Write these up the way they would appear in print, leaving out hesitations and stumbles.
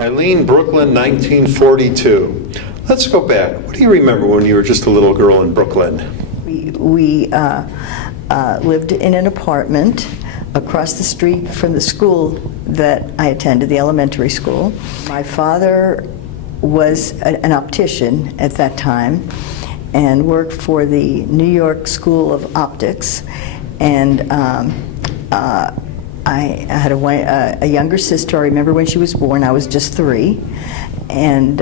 Eileen, Brooklyn, 1942. Let's go back. What do you remember when you were just a little girl in Brooklyn? We lived in an apartment across the street from the school that I attended, the elementary school. My father was an optician at that time and worked for the New York School of Optics. And I had a younger sister. I remember when she was born. I was just 3. And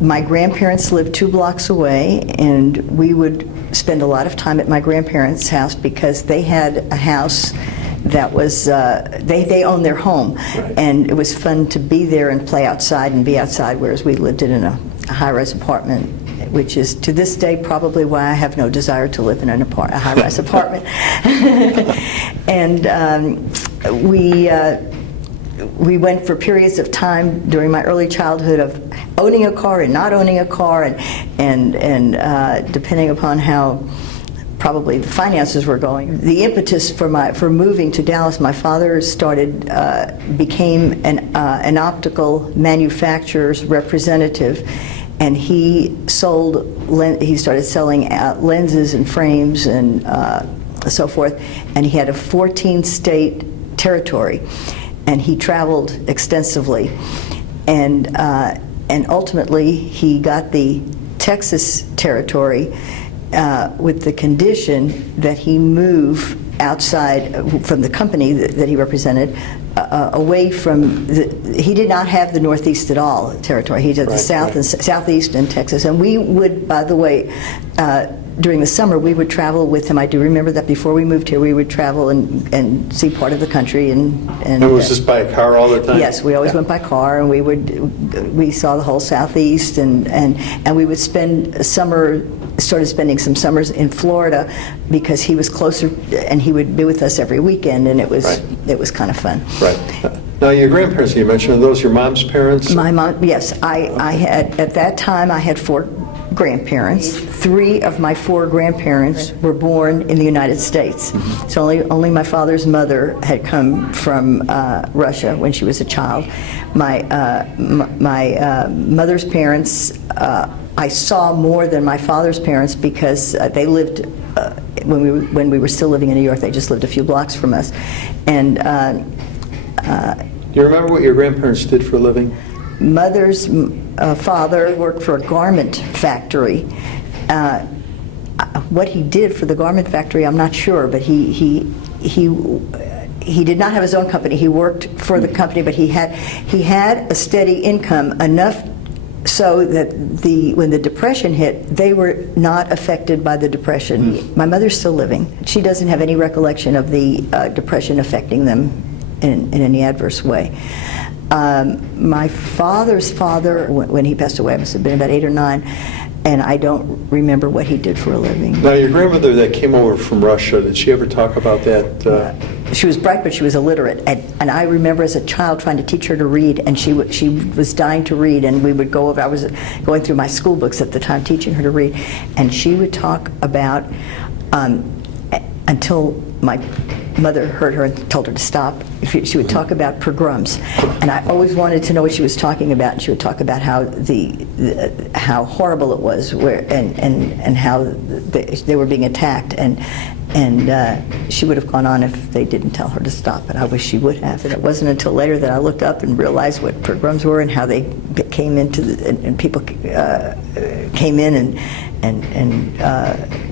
my grandparents lived 2 blocks away, and we would spend a lot of time at my grandparents' house because they had a house that was, they owned their home. Right. And it was fun to be there and play outside and be outside, whereas we lived in a high-rise apartment, which is to this day probably why I have no desire to live in a high-rise apartment. And we went for periods of time during my early childhood of owning a car and not owning a car, and depending upon how probably the finances were going. The impetus for moving to Dallas, my father became an optical manufacturer's representative, and he started selling lenses and frames and so forth, and he had a 14-state territory, and he traveled extensively, and ultimately he got the Texas territory with the condition that he move outside from the company that he represented, away from he did not have the Northeast at all territory. He did the South and Southeast and Texas. And we would, by the way, during the summer, we would travel with him. I do remember that before we moved here, we would travel and see part of the country. And was this by a car all the time? Yes, we always went by car, and we saw the whole Southeast, and we would started spending some summers in Florida because he was closer, and he would be with us every weekend, and it was kind of fun. Right. Now, your grandparents you mentioned, are those your mom's parents? My mom, yes. I had, at that time, I had 4 grandparents. 3 of my 4 grandparents were born in the United States. So only my father's mother had come from Russia when she was a child. My mother's parents, I saw more than my father's parents because they lived, when we were still living in New York, they just lived a few blocks from us. And do you remember what your grandparents did for a living? Mother's father worked for a garment factory. What he did for the garment factory, I'm not sure, but he did not have his own company. He worked for the company, but he had a steady income, enough so that when the Depression hit, they were not affected by the Depression. My mother's still living. She doesn't have any recollection of the Depression affecting them in any adverse way. My father's father, when he passed away, I must have been about 8 or 9, and I don't remember what he did for a living. Now, your grandmother that came over from Russia, did she ever talk about that? She was bright, but she was illiterate, and I remember as a child trying to teach her to read, and she was dying to read, and we would go over. I was going through my school books at the time, teaching her to read, and she would talk about until my mother heard her and told her to stop. She would talk about pogroms, and I always wanted to know what she was talking about. And she would talk about how how horrible it was, and how they were being attacked, and she would have gone on if they didn't tell her to stop. And I wish she would have. And it wasn't until later that I looked up and realized what pogroms were and how they came into and people came in and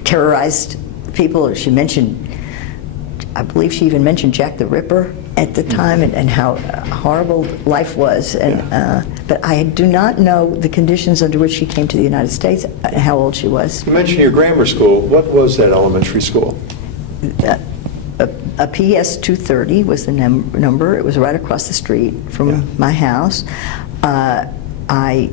terrorized people. She mentioned, I believe she even mentioned Jack the Ripper at the time, and how horrible life was. But I do not know the conditions under which she came to the United States, how old she was. You mentioned your grammar school. What was that elementary school? A PS 230 was the number. It was right across the street from my house. I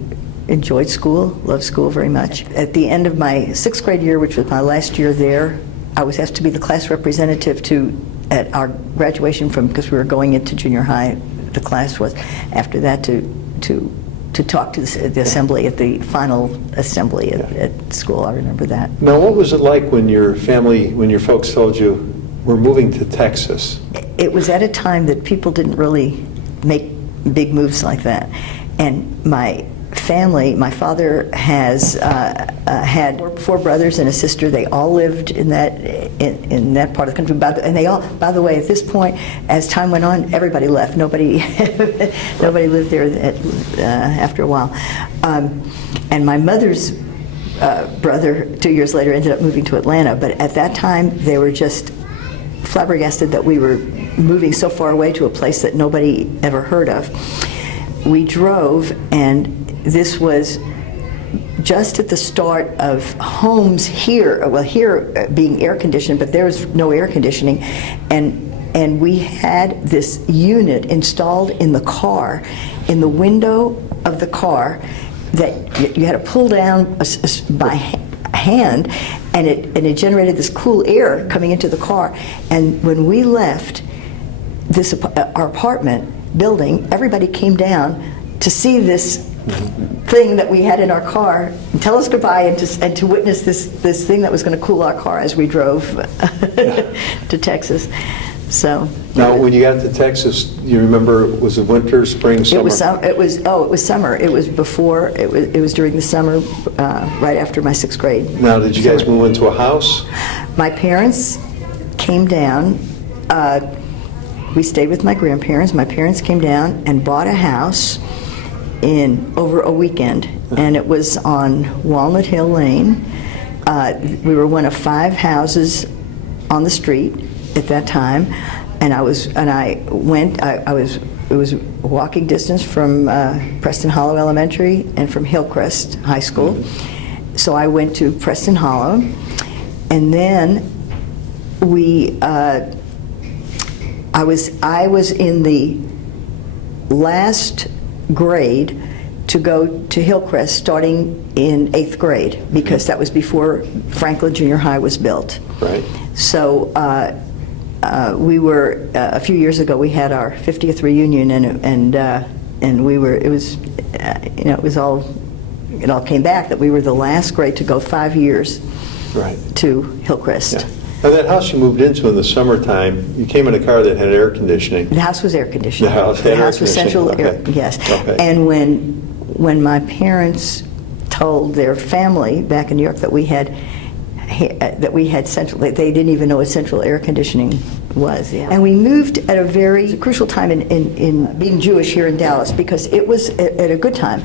enjoyed school, loved school very much. At the end of my 6th grade year, which was my last year there, I was asked to be the class representative at our graduation because we were going into junior high. The class was after that to talk to the assembly at the final assembly at school. I remember that. Now, what was it like when your folks told you we're moving to Texas? It was at a time that people didn't really make big moves like that. And my family, my father has had four brothers and a sister. They all lived in that part of the country. And they all, by the way, at this point, as time went on, everybody left. Nobody nobody lived there after a while. And my mother's brother, 2 years later, ended up moving to Atlanta. But at that time, they were just flabbergasted that we were moving so far away to a place that nobody ever heard of. We drove, and this was just at the start of homes here, well, here being air conditioned, but there was no air conditioning, and we had this unit installed in the car, in the window of the car, that you had to pull down by hand, and it generated this cool air coming into the car. And when we left our apartment building, everybody came down to see this thing that we had in our car, and tell us goodbye, and to witness this thing that was going to cool our car as we drove to Texas. So now, when you got to Texas, you remember, was it winter, spring, summer? It was summer. It was before. It was during the summer, right after my 6th grade. Now, did you guys move into a house? My parents came down. We stayed with my grandparents. My parents came down and bought a house over a weekend, and it was on Walnut Hill Lane. We were one of 5 houses on the street at that time, and it was walking distance from Preston Hollow Elementary and from Hillcrest High School. So I went to Preston Hollow, and then I was in the last grade to go to Hillcrest, starting in 8th grade, because that was before Franklin Junior High was built. Right. So we were a few years ago. We had our 50th reunion, and we were. It was, it all came back that we were the last grade to go 5 years. Right. To Hillcrest. Yeah. Now, that house you moved into in the summertime, you came in a car that had air conditioning. The house was air conditioned. The house had air was central conditioning. air. Okay. Yes. Okay. And when my parents told their family back in New York that we had central, they didn't even know what central air conditioning was. Yeah. And we moved at a very crucial time in being Jewish here in Dallas, because it was at a good time.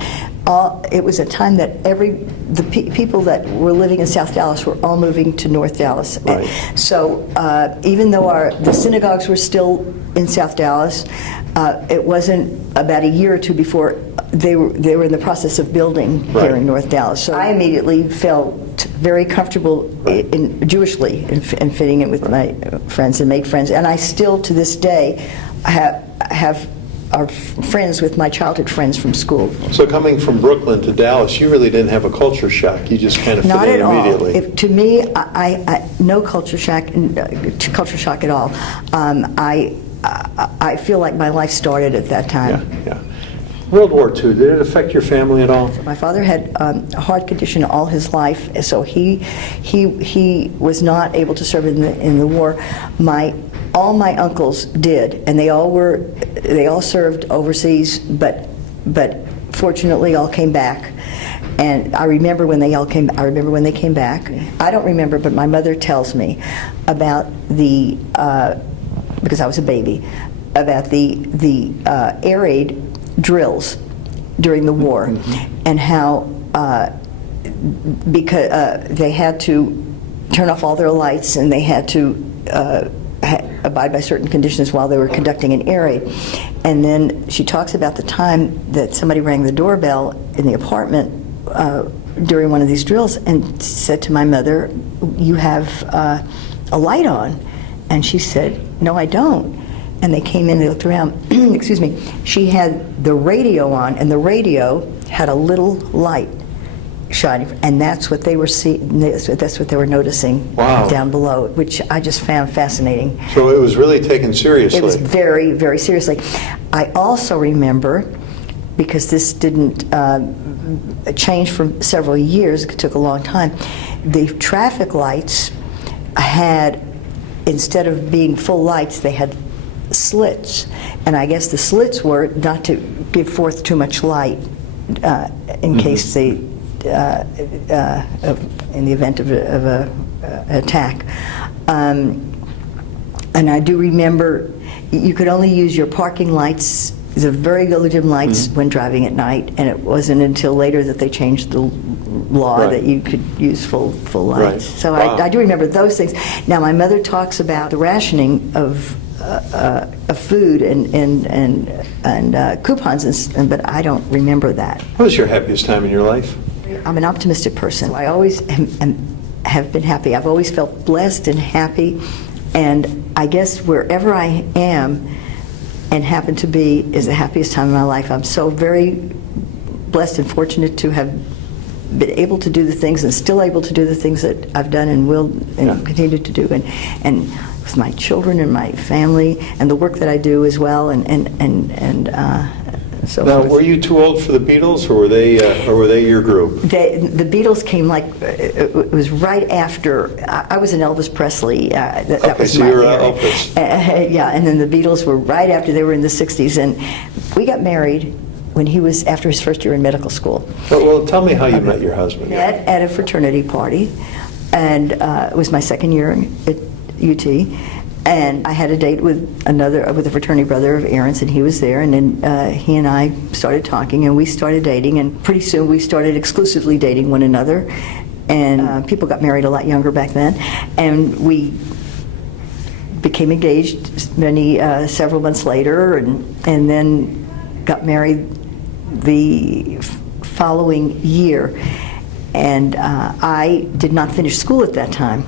It was a time that the people that were living in South Dallas were all moving to North Dallas. Right. So even though the synagogues were still in South Dallas, it wasn't about a year or two before they were in the process of building here in North Dallas. So I immediately felt very comfortable Jewishly in fitting in with my friends and make friends. And I still, to this day, are friends with my childhood friends from school. So coming from Brooklyn to Dallas, you really didn't have a culture shock. You just kind of fit in immediately. Not at all. To me, I no culture shock at all. I feel like my life started at that time. Yeah. World War II, did it affect your family at all? My father had a heart condition all his life, so he was not able to serve in the war. All my uncles did, and they all served overseas, but fortunately all came back. And I remember when they came back. I don't remember, but my mother tells me about because I was a baby, about the air raid drills during the war, and how because they had to turn off all their lights, and they had to abide by certain conditions while they were conducting an air raid. And then she talks about the time that somebody rang the doorbell in the apartment during one of these drills and said to my mother, "You have a light on?" And she said, "No, I don't." And they came in, they looked around, excuse me, she had the radio on, and the radio had a little light shining, and that's what they were seeing, that's what they were noticing down below, which I just found fascinating. So it was really taken seriously. It was very, very seriously. I also remember, because this didn't change for several years, it took a long time, the traffic lights had, instead of being full lights, they had slits, and I guess the slits were not to give forth too much light in case they, in the event of a attack. And I do remember you could only use your parking lights, the very low dim lights, when driving at night, and it wasn't until later that they changed the law that you could use full lights. Right. So Wow. I do remember those things. Now my mother talks about the rationing of food and coupons, but I don't remember that. What was your happiest time in your life? I'm an optimistic person. I always have been happy. I've always felt blessed and happy, and I guess wherever I am and happen to be is the happiest time of my life. I'm so very blessed and fortunate to have been able to do the things and still able to do the things that I've done and will and continue to do, and with my children and my family and the work that I do as well, and so Now, forth. were you too old for the Beatles, or were they your group? The Beatles came like, it was right after, I was an Elvis Presley. That Okay, was so my you were era. Elvis. Yeah, and then the Beatles were right after, they were in the 60s. And we got married when he was, after his first year in medical school. Well, tell me how you met your husband. Met at a fraternity party, and it was my second year at UT. And I had a date with a fraternity brother of Aaron's, and he was there, and then he and I started talking, and we started dating, and pretty soon we started exclusively dating one another, and people got married a lot younger back then, and we became engaged several months later, and then got married the following year. And I did not finish school at that time.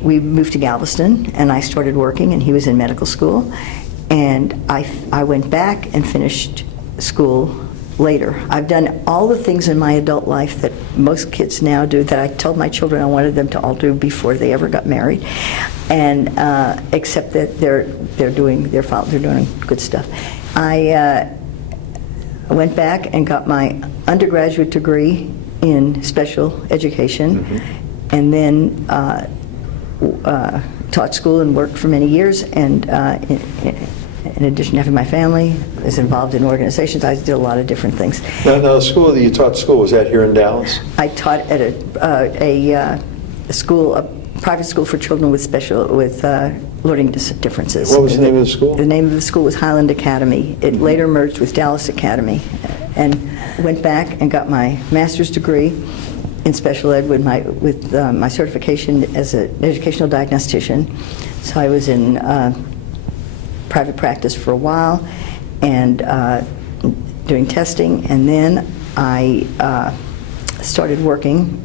We moved to Galveston, and I started working, and he was in medical school. And I went back and finished school later. I've done all the things in my adult life that most kids now do, that I told my children I wanted them to all do before they ever got married, and except that they're doing good stuff. I went back and got my undergraduate degree in special education, and then taught school and worked for many years, and in addition to having my family, I was involved in organizations. I did a lot of different things. Now, the school that you taught school, was that here in Dallas? I taught at a private school for children with learning differences. What was the name of the school? The name of the school was Highland Academy. It later merged with Dallas Academy, and went back and got my master's degree in special ed with my certification as an educational diagnostician. So I was in private practice for a while, and doing testing, and then I started working.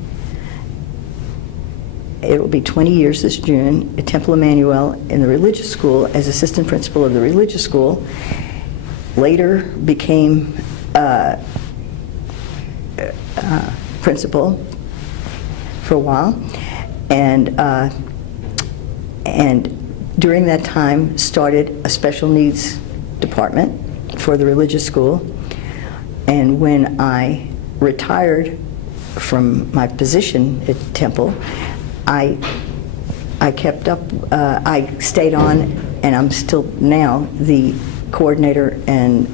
It will be 20 years this June at Temple Emmanuel in the religious school as assistant principal of the religious school. Later became principal for a while, and during that time started a special needs department for the religious school. And when I retired from my position at Temple, I kept up, I stayed on, and I'm still now the coordinator and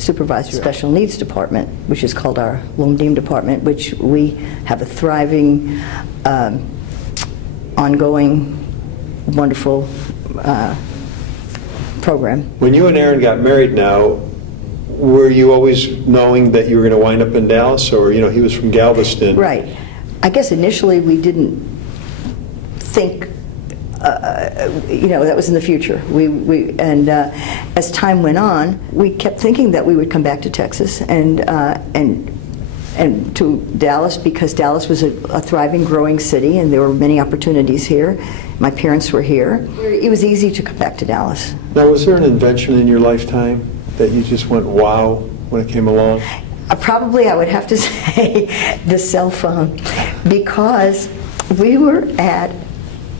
supervisor of the special needs department, which is called our Longdeem department, which we have a thriving, ongoing, wonderful program. When you and Aaron got married now, were you always knowing that you were going to wind up in Dallas, or, he was from Galveston? Right. I guess initially we didn't think, that was in the future. And as time went on, we kept thinking that we would come back to Texas and to Dallas, because Dallas was a thriving, growing city, and there were many opportunities here. My parents were here. It was easy to come back to Dallas. Now, was there an invention in your lifetime that you just went, wow, when it came along? Probably I would have to say the cell phone, because we were at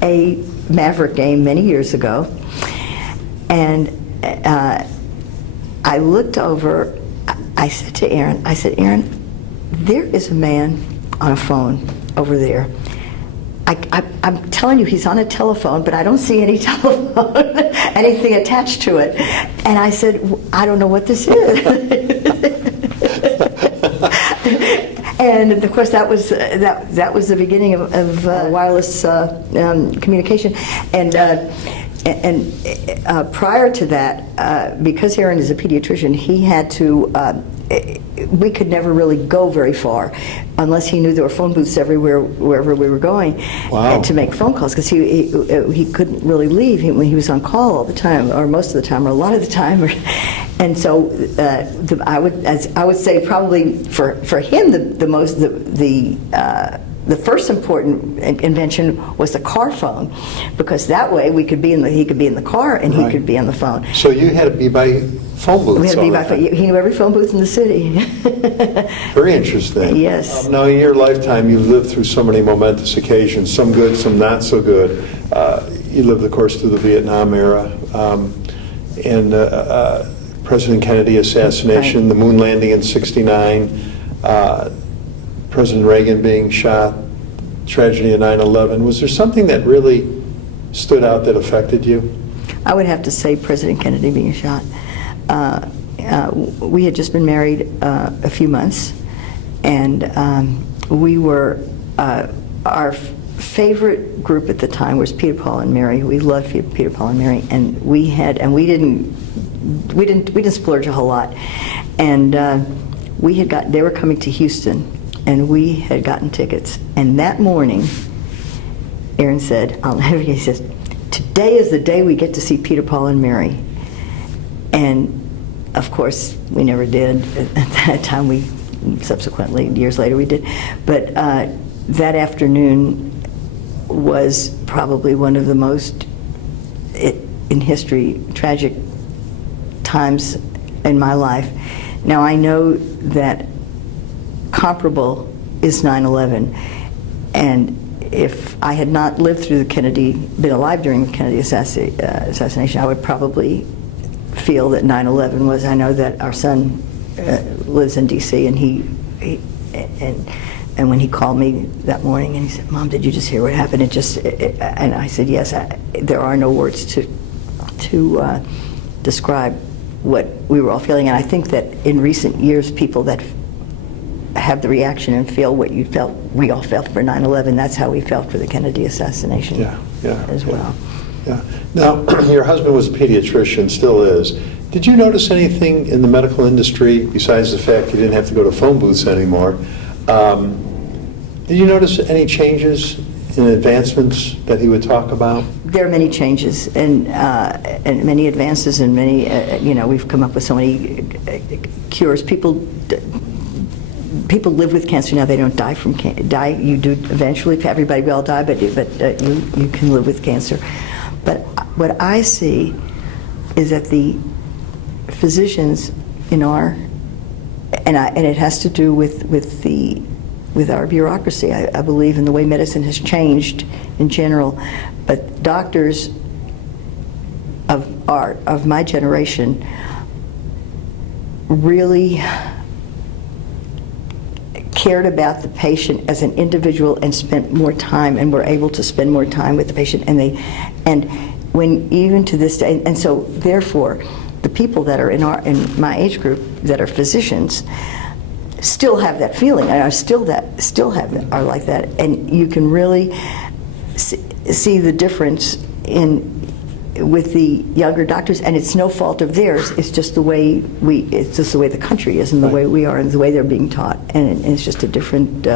a Maverick game many years ago, and I looked over, I said to Aaron, Aaron, there is a man on a phone over there I'm telling you, he's on a telephone, but I don't see any telephone, anything attached to it. And I said, I don't know what this is. And of course, that was the beginning of wireless communication. And prior to that, because Aaron is a pediatrician, he had to. We could never really go very far unless he knew there were phone booths everywhere, wherever we were going, Wow. to make phone calls, because he couldn't really leave when he was on call all the time, or most of the time, or a lot of the time. And so I would say probably for him the first important invention was the car phone, because that way he could be in the car and he could be on the phone. So you had to be by phone booths. We had to be by phone. He knew every phone booth in the city. Very interesting. Yes. Now, in your lifetime, you've lived through so many momentous occasions, some good, some not so good. You lived, of course, through the Vietnam era, and President Kennedy assassination, Right. the moon landing in '69, President Reagan being shot, tragedy of 9/11. Was there something that really stood out that affected you? I would have to say President Kennedy being shot. We had just been married a few months, and we were our favorite group at the time was Peter, Paul, and Mary. We loved Peter, Paul, and Mary, and we didn't splurge a whole lot, and they were coming to Houston, and we had gotten tickets. And that morning, Aaron said, he says, "Today is the day we get to see Peter, Paul, and Mary." And of course, we never did. At that time, we subsequently, years later, we did. But that afternoon was probably one of the most, in history, tragic times in my life. Now, I know that comparable is 9/11, and if I had not lived through been alive during the Kennedy assassination, I would probably feel that 9/11 was. I know that our son lives in D.C. and when he called me that morning and he said, "Mom, did you just hear what happened?" And I said, "Yes." There are no words to describe what we were all feeling, and I think that in recent years, people that have the reaction and feel what you felt, we all felt for 9/11. That's how we felt for the Kennedy assassination as well. Yeah. Now, your husband was a pediatrician, still is. Did you notice anything in the medical industry, besides the fact you didn't have to go to phone booths anymore? Did you notice any changes in advancements that he would talk about? There are many changes and many advances, and many, we've come up with so many cures. People live with cancer now. They don't die from die. You do eventually. Everybody will die, but you can live with cancer. But what I see is that the physicians in and it has to do with our bureaucracy. I believe in the way medicine has changed in general, but doctors of my generation really cared about the patient as an individual and spent more time, and were able to spend more time with the patient, and when even to this day, and so therefore the people that are in my age group that are physicians still have that feeling, and are like that, and you can really see the difference with the younger doctors, and it's no fault of theirs. It's just the way the country is, and the way we are, and the way they're being taught, and it's just a different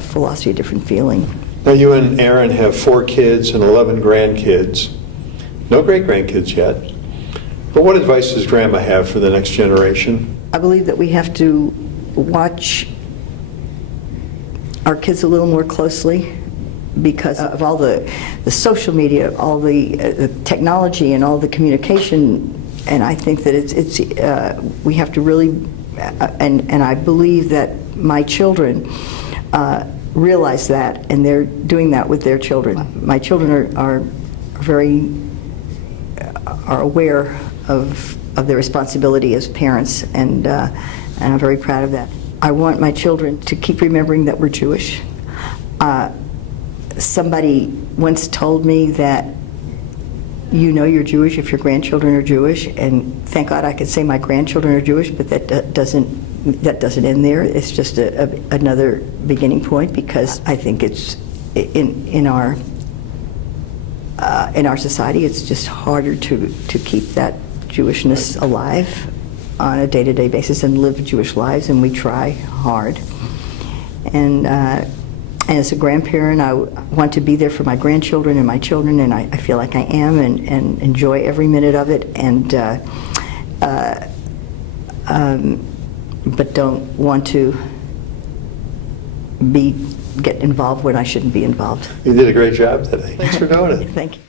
philosophy, a different feeling. Now, you and Aaron have 4 kids and 11 grandkids. No great-grandkids yet. But what advice does Grandma have for the next generation? I believe that we have to watch our kids a little more closely because of all the social media, all the technology, and all the communication. And I think that we have to really, and I believe that my children realize that, and they're doing that with their children. My children are aware of their responsibility as parents, and I'm very proud of that. I want my children to keep remembering that we're Jewish. somebody once told me that you know you're Jewish if your grandchildren are Jewish, and thank God I could say my grandchildren are Jewish, but that doesn't end there. It's just another beginning point, because I think it's in our society, it's just harder to keep that Jewishness alive on a day-to-day basis and live Jewish lives, and we try hard. And as a grandparent, I want to be there for my grandchildren and my children, and I feel like I am, and enjoy every minute of it, but don't want to get involved when I shouldn't be involved. You did a great job today. Thanks for doing it. Thank you.